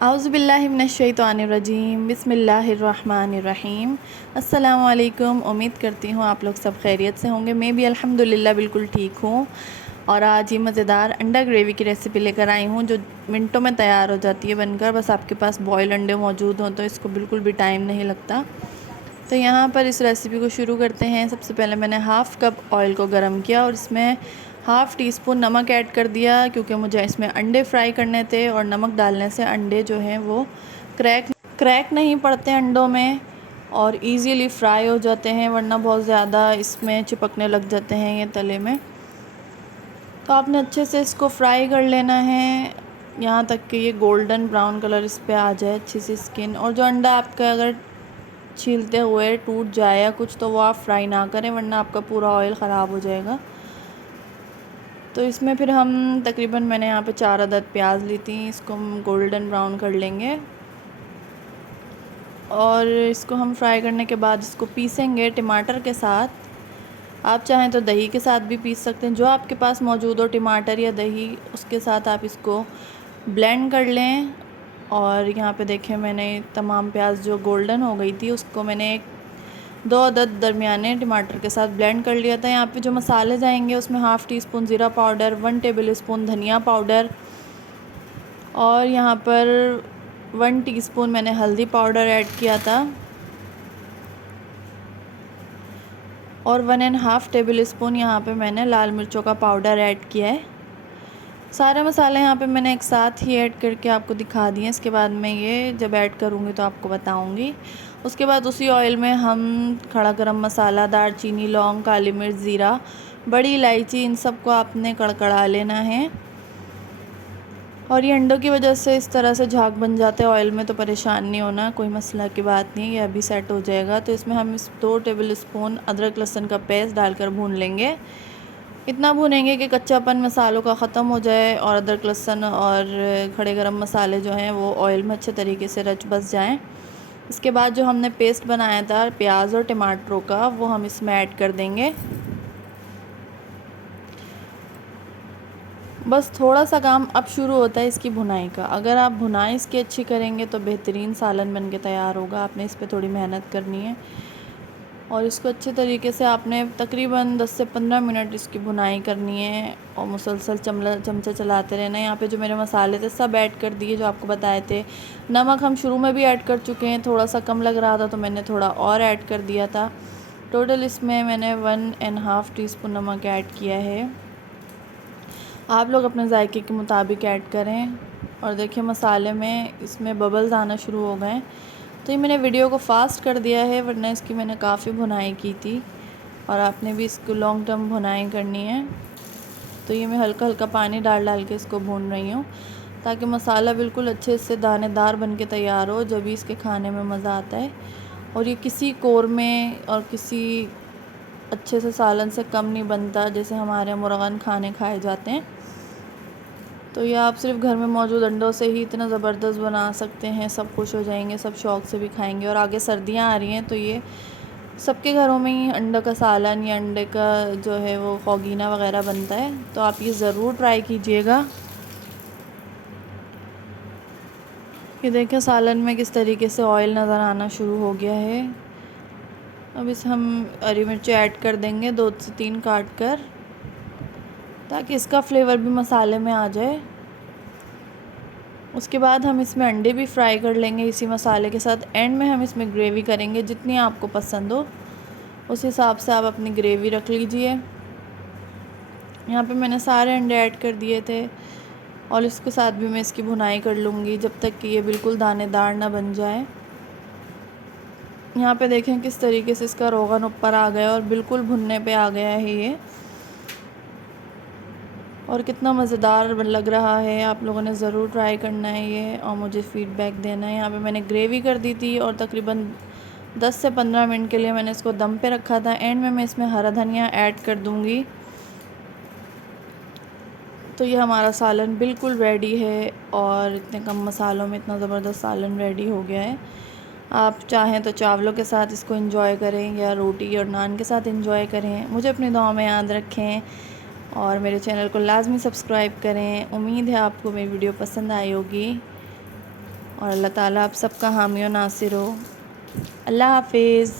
आउज़ुबिल्लाहिमिनश्शैतानिर्रजीम बिस्मिल्लाहिर्रहमानिर्रहीम। अस्सलामु अलैकुम। उम्मीद करती हूँ आप लोग सब खैरियत से होंगे। मैं भी अल्हम्दुलिल्लाह बिल्कुल ठीक हूँ। और आज ये मज़ेदार अंडा ग्रेवी की रेसिपी लेकर आई हूँ जो मिनटों में तैयार हो जाती है बनकर। बस आपके पास बॉयल अंडे मौजूद हों तो इसको बिल्कुल भी टाइम नहीं लगता। तो यहाँ पर इस रेसिपी को शुरू करते हैं। सबसे पहले मैंने हाफ़ कप ऑयल को गर्म किया और इसमें हाफ़ टी स्पून नमक ऐड कर दिया, क्योंकि मुझे इसमें अंडे फ्राई करने थे और नमक डालने से अंडे जो हैं वो क्रैक नहीं पड़ते अंडों में और इजीली फ्राई हो जाते हैं, वरना बहुत ज़्यादा इसमें चिपकने लग जाते हैं ये तले में। तो आपने अच्छे से इसको फ्राई कर लेना है यहाँ तक कि ये गोल्डन ब्राउन कलर इस पर आ जाए, अच्छी सी स्किन। और जो अंडा आपका अगर छीलते हुए टूट जाए या कुछ तो वो आप फ्राई ना करें, वरना आपका पूरा ऑयल ख़राब हो जाएगा। तो इसमें फिर हम तकरीबन मैंने यहाँ पे 4 अदद प्याज ली थी, इसको हम गोल्डन ब्राउन कर लेंगे। और इसको हम फ्राई करने के बाद इसको पीसेंगे टमाटर के साथ। आप चाहें तो दही के साथ भी पीस सकते हैं, जो आपके पास मौजूद हो टमाटर या दही उसके साथ आप इसको ब्लेंड कर लें। और यहाँ पे देखें मैंने तमाम प्याज जो गोल्डन हो गई थी उसको मैंने 2 अदद दरमियाने टमाटर के साथ ब्लेंड कर लिया था। यहाँ पे जो मसाले जाएंगे उसमें हाफ़ टी स्पून ज़ीरा पाउडर, 1 टेबल स्पून धनिया पाउडर और यहाँ पर 1 टीस्पून मैंने हल्दी पाउडर ऐड किया था और 1.5 टेबल स्पून यहाँ पे मैंने लाल मिर्चों का पाउडर ऐड किया है। सारे मसाले यहाँ पे मैंने एक साथ ही ऐड करके आपको दिखा दिए। इसके बाद मैं ये जब ऐड करूँगी तो आपको बताऊँगी। उसके बाद उसी ऑयल में हम खड़ा गरम मसाला, दालचीनी, लौंग, काली मिर्च, ज़ीरा, बड़ी इलायची, इन सब को आपने कड़कड़ा लेना है। और ये अंडों की वजह से इस तरह से झाग बन जाते हैं ऑयल में, तो परेशान नहीं होना, कोई मसला की बात नहीं, ये अभी सेट हो जाएगा। तो इसमें हम 2 टेबल स्पून अदरक लहसुन का पेस्ट डालकर भून लेंगे। इतना भूनेंगे कि कच्चापन मसालों का ख़त्म हो जाए और अदरक लहसुन और खड़े गरम मसाले जो हैं वो ऑयल में अच्छे तरीके से रच बस जाएं। इसके बाद जो हमने पेस्ट बनाया था प्याज और टमाटरों का, वो हम इसमें ऐड कर देंगे। बस थोड़ा सा काम अब शुरू होता है इसकी भुनाई का। अगर आप भुनाई इसकी अच्छी करेंगे तो बेहतरीन सालन बन के तैयार होगा। आपने इस पर थोड़ी मेहनत करनी है और इसको अच्छे तरीके से आपने तकरीबन 10 से 15 मिनट इसकी भुनाई करनी है और मुसलसल चमचा चलाते रहना है। यहाँ पे जो मेरे मसाले थे सब ऐड कर दिए जो आपको बताए थे। नमक हम शुरू में भी ऐड कर चुके हैं, थोड़ा सा कम लग रहा था तो मैंने थोड़ा और ऐड कर दिया था। टोटल इसमें मैंने 1.5 टीस्पून नमक ऐड किया है। आप लोग अपने जायके के मुताबिक ऐड करें। और देखिए मसाले में इसमें बबल्स आना शुरू हो गए। तो ये मैंने वीडियो को फास्ट कर दिया है, वरना इसकी मैंने काफ़ी भुनाई की थी और आपने भी इसको लॉन्ग टर्म भुनाई करनी है। तो ये मैं हल्का हल्का पानी डाल डाल के इसको भून रही हूँ ताकि मसाला बिल्कुल अच्छे से दानेदार बन के तैयार हो, जब भी इसके खाने में मज़ा आता है। और ये किसी कौरमे और किसी अच्छे से सालन से कम नहीं बनता जैसे हमारे मुर्गन खाने खाए जाते हैं। तो ये आप सिर्फ घर में मौजूद अंडों से ही इतना ज़बरदस्त बना सकते हैं, सब खुश हो जाएंगे, सब शौक़ से भी खाएंगे। और आगे सर्दियाँ आ रही हैं तो ये सबके घरों में ही अंडे का सालन या अंडे का जो है वो खौगीना वगैरह बनता है। तो आप ये ज़रूर ट्राई कीजिएगा। ये देखिए सालन में किस तरीके से ऑयल नज़र आना शुरू हो गया है। अब इस हम हरी मिर्ची ऐड कर देंगे 2 से 3 काट कर, ताकि इसका फ्लेवर भी मसाले में आ जाए। उसके बाद हम इसमें अंडे भी फ्राई कर लेंगे इसी मसाले के साथ। एंड में हम इसमें ग्रेवी करेंगे, जितनी आपको पसंद हो उस हिसाब से आप अपनी ग्रेवी रख लीजिए। यहाँ पे मैंने सारे अंडे ऐड कर दिए थे और इसके साथ भी मैं इसकी भुनाई कर लूँगी जब तक कि ये बिल्कुल दानेदार ना बन जाए। यहाँ पे देखें किस तरीके से इसका रोगन ऊपर आ गया और बिल्कुल भुनने पे आ गया है ये, और कितना मज़ेदार लग रहा है। आप लोगों ने ज़रूर ट्राई करना है ये और मुझे फ़ीडबैक देना है। यहाँ पे मैंने ग्रेवी कर दी थी और तकरीबन 10 से 15 मिनट के लिए मैंने इसको दम पे रखा था। एंड में मैं इसमें हरा धनिया ऐड कर दूँगी। तो ये हमारा सालन बिल्कुल रेडी है और इतने कम मसालों में इतना ज़बरदस्त सालन रेडी हो गया है। आप चाहें तो चावलों के साथ इसको एंजॉय करें या रोटी और नान के साथ एंजॉय करें। मुझे अपनी दुआ में याद रखें और मेरे चैनल को लाजमी सब्सक्राइब करें। उम्मीद है आपको मेरी वीडियो पसंद आई होगी और अल्लाह ताला आप सबका हामी और नासिर हो। अल्लाह हाफिज़।